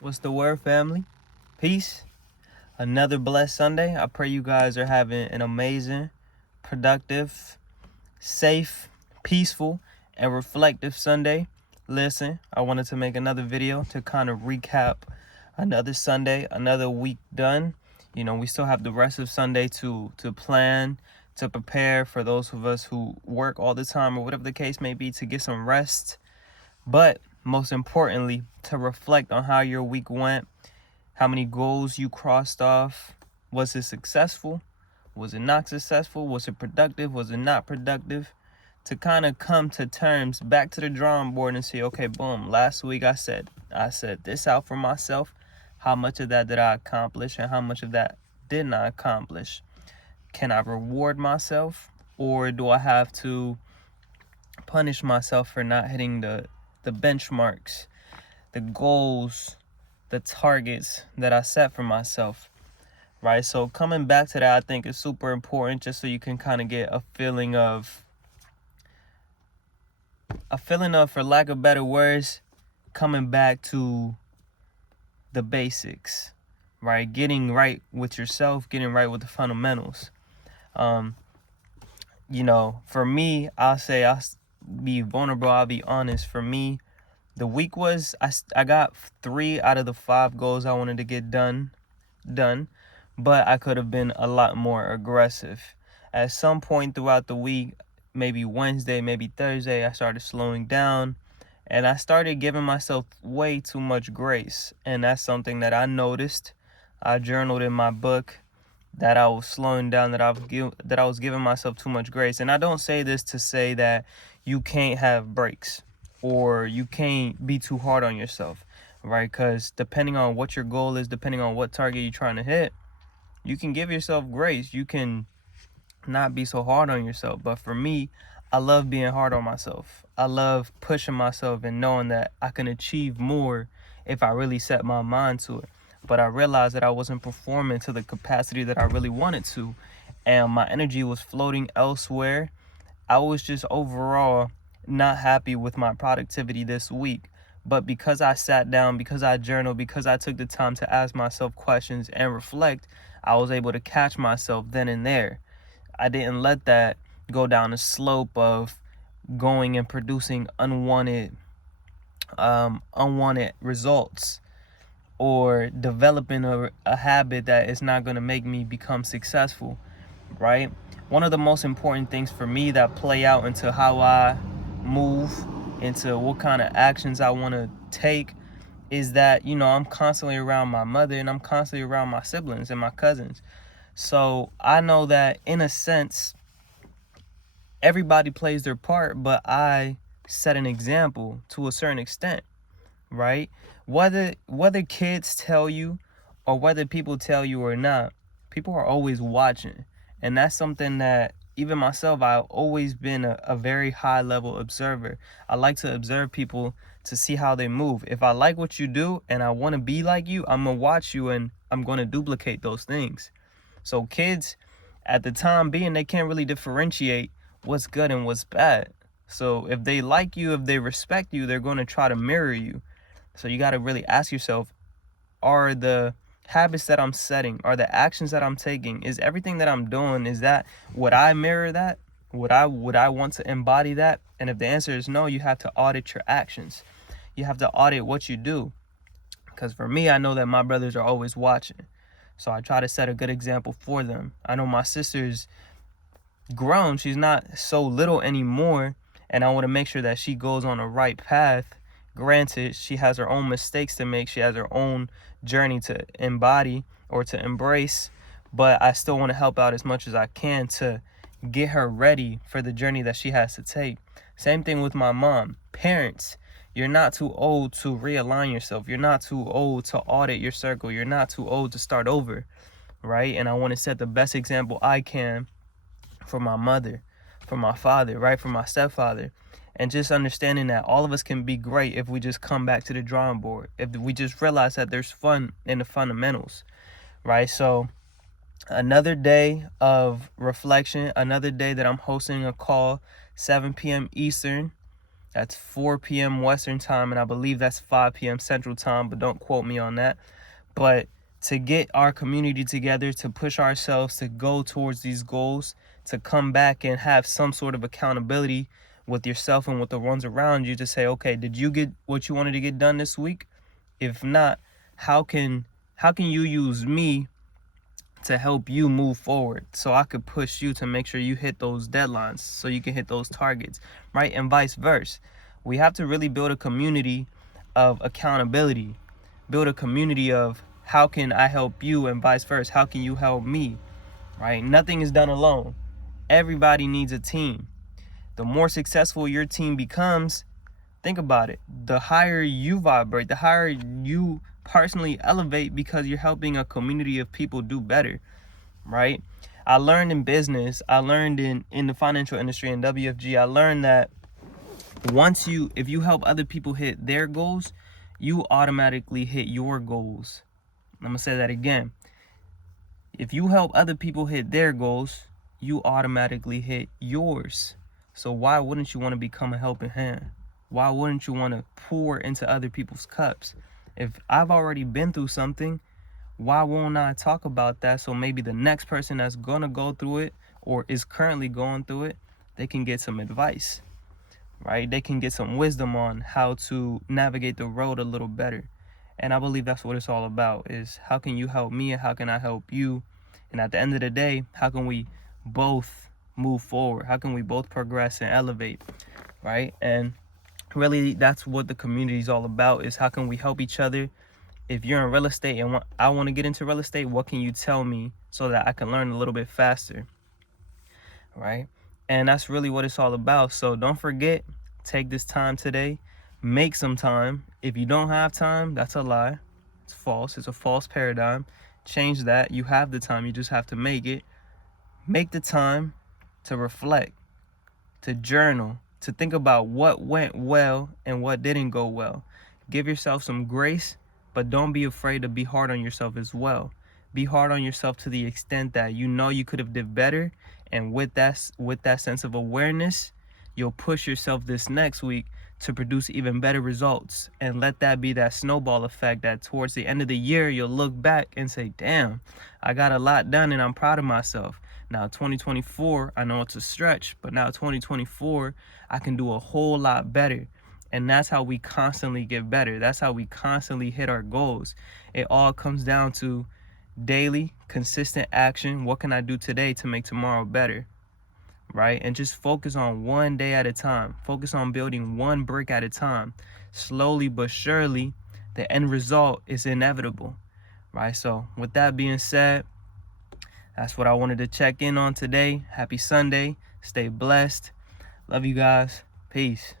What's the word, family? Peace. Another blessed Sunday. I pray you guys are having an amazing, productive, safe, peaceful, and reflective Sunday. Listen, I wanted to make another video to kind of recap another Sunday, another week done. You know, we still have the rest of Sunday to plan, to prepare for those of us who work all the time or whatever the case may be, to get some rest. But most importantly, to reflect on how your week went, how many goals you crossed off. Was it successful? Was it not successful? Was it productive? Was it not productive? To kind of come to terms, back to the drawing board and say, okay, boom, last week I said this out for myself. How much of that did I accomplish and how much of that did not accomplish? Can I reward myself, or do I have to punish myself for not hitting the benchmarks, the goals, the targets that I set for myself, right? So coming back to that, I think is super important, just so you can kind of get a feeling of, for lack of better words, coming back to the basics, right? Getting right with yourself, getting right with the fundamentals. For me, I'll be vulnerable, I'll be honest. For me, the week was, I got 3 out of the 5 goals I wanted to get done, but I could have been a lot more aggressive. At some point throughout the week, maybe Wednesday, maybe Thursday, I started slowing down and I started giving myself way too much grace. And that's something that I noticed. I journaled in my book that I was slowing down, that I was giving myself too much grace. And I don't say this to say that you can't have breaks or you can't be too hard on yourself, right? Because depending on what your goal is, depending on what target you're trying to hit, you can give yourself grace. You can not be so hard on yourself. But for me, I love being hard on myself. I love pushing myself and knowing that I can achieve more if I really set my mind to it. But I realized that I wasn't performing to the capacity that I really wanted to, and my energy was floating elsewhere. I was just overall not happy with my productivity this week. But because I sat down, because I journaled, because I took the time to ask myself questions and reflect, I was able to catch myself then and there. I didn't let that go down a slope of going and producing unwanted results, or developing a habit that is not going to make me become successful, right? One of the most important things for me that play out into how I move, into what kind of actions I want to take, is that, I'm constantly around my mother and I'm constantly around my siblings and my cousins. So I know that in a sense, everybody plays their part, but I set an example to a certain extent, right? Whether kids tell you or whether people tell you or not, people are always watching. And that's something that even myself, I've always been a very high level observer. I like to observe people to see how they move. If I like what you do and I want to be like you, I'm going to watch you and I'm going to duplicate those things. So kids, at the time being, they can't really differentiate what's good and what's bad. So if they like you, if they respect you, they're going to try to mirror you. So you got to really ask yourself, are the habits that I'm setting, are the actions that I'm taking, is everything that I'm doing, would I mirror that? Would I want to embody that? And if the answer is no, you have to audit your actions. You have to audit what you do. Because for me, I know that my brothers are always watching. So I try to set a good example for them. I know my sister's grown. She's not so little anymore. And I want to make sure that she goes on a right path. Granted, she has her own mistakes to make. She has her own journey to embody or to embrace. But I still want to help out as much as I can to get her ready for the journey that she has to take. Same thing with my mom. Parents, you're not too old to realign yourself. You're not too old to audit your circle. You're not too old to start over, right? And I want to set the best example I can for my mother, for my father, right? For my stepfather. And just understanding that all of us can be great if we just come back to the drawing board. If we just realize that there's fun in the fundamentals, right? So another day of reflection, another day that I'm hosting a call, 7 p.m. Eastern. That's 4 p.m. Western time, and I believe that's 5 p.m. Central time, but don't quote me on that. But to get our community together, to push ourselves to go towards these goals, to come back and have some sort of accountability with yourself and with the ones around you to say, okay, did you get what you wanted to get done this week? If not, how can you use me to help you move forward so I could push you to make sure you hit those deadlines so you can hit those targets, right? And vice versa. We have to really build a community of accountability, build a community of how can I help you and vice versa. How can you help me, right? Nothing is done alone. Everybody needs a team. The more successful your team becomes, think about it, the higher you vibrate, the higher you personally elevate because you're helping a community of people do better, right? I learned in business, I learned in the financial industry in WFG, I learned that if you help other people hit their goals, you automatically hit your goals. I'm gonna say that again. If you help other people hit their goals, you automatically hit yours. So why wouldn't you want to become a helping hand? Why wouldn't you want to pour into other people's cups? If I've already been through something, why won't I talk about that so maybe the next person that's going to go through it or is currently going through it, they can get some advice, right? They can get some wisdom on how to navigate the road a little better. And I believe that's what it's all about, is how can you help me and how can I help you? And at the end of the day, how can we both move forward? How can we both progress and elevate, right? And really, that's what the community is all about, is how can we help each other? If you're in real estate and I want to get into real estate, what can you tell me so that I can learn a little bit faster, right? And that's really what it's all about. So don't forget, take this time today, make some time. If you don't have time, that's a lie. It's false. It's a false paradigm. Change that. You have the time. You just have to make it. Make the time to reflect, to journal, to think about what went well and what didn't go well. Give yourself some grace, but don't be afraid to be hard on yourself as well. Be hard on yourself to the extent that you know you could have did better, and with that sense of awareness, you'll push yourself this next week to produce even better results, and let that be that snowball effect that towards the end of the year you'll look back and say, damn, I got a lot done and I'm proud of myself. Now 2024, I know it's a stretch, but now 2024, I can do a whole lot better. And that's how we constantly get better. That's how we constantly hit our goals. It all comes down to daily, consistent action. What can I do today to make tomorrow better? Right? And just focus on one day at a time. Focus on building one brick at a time. Slowly but surely, the end result is inevitable. Right? So with that being said, that's what I wanted to check in on today. Happy Sunday. Stay blessed. Love you guys. Peace.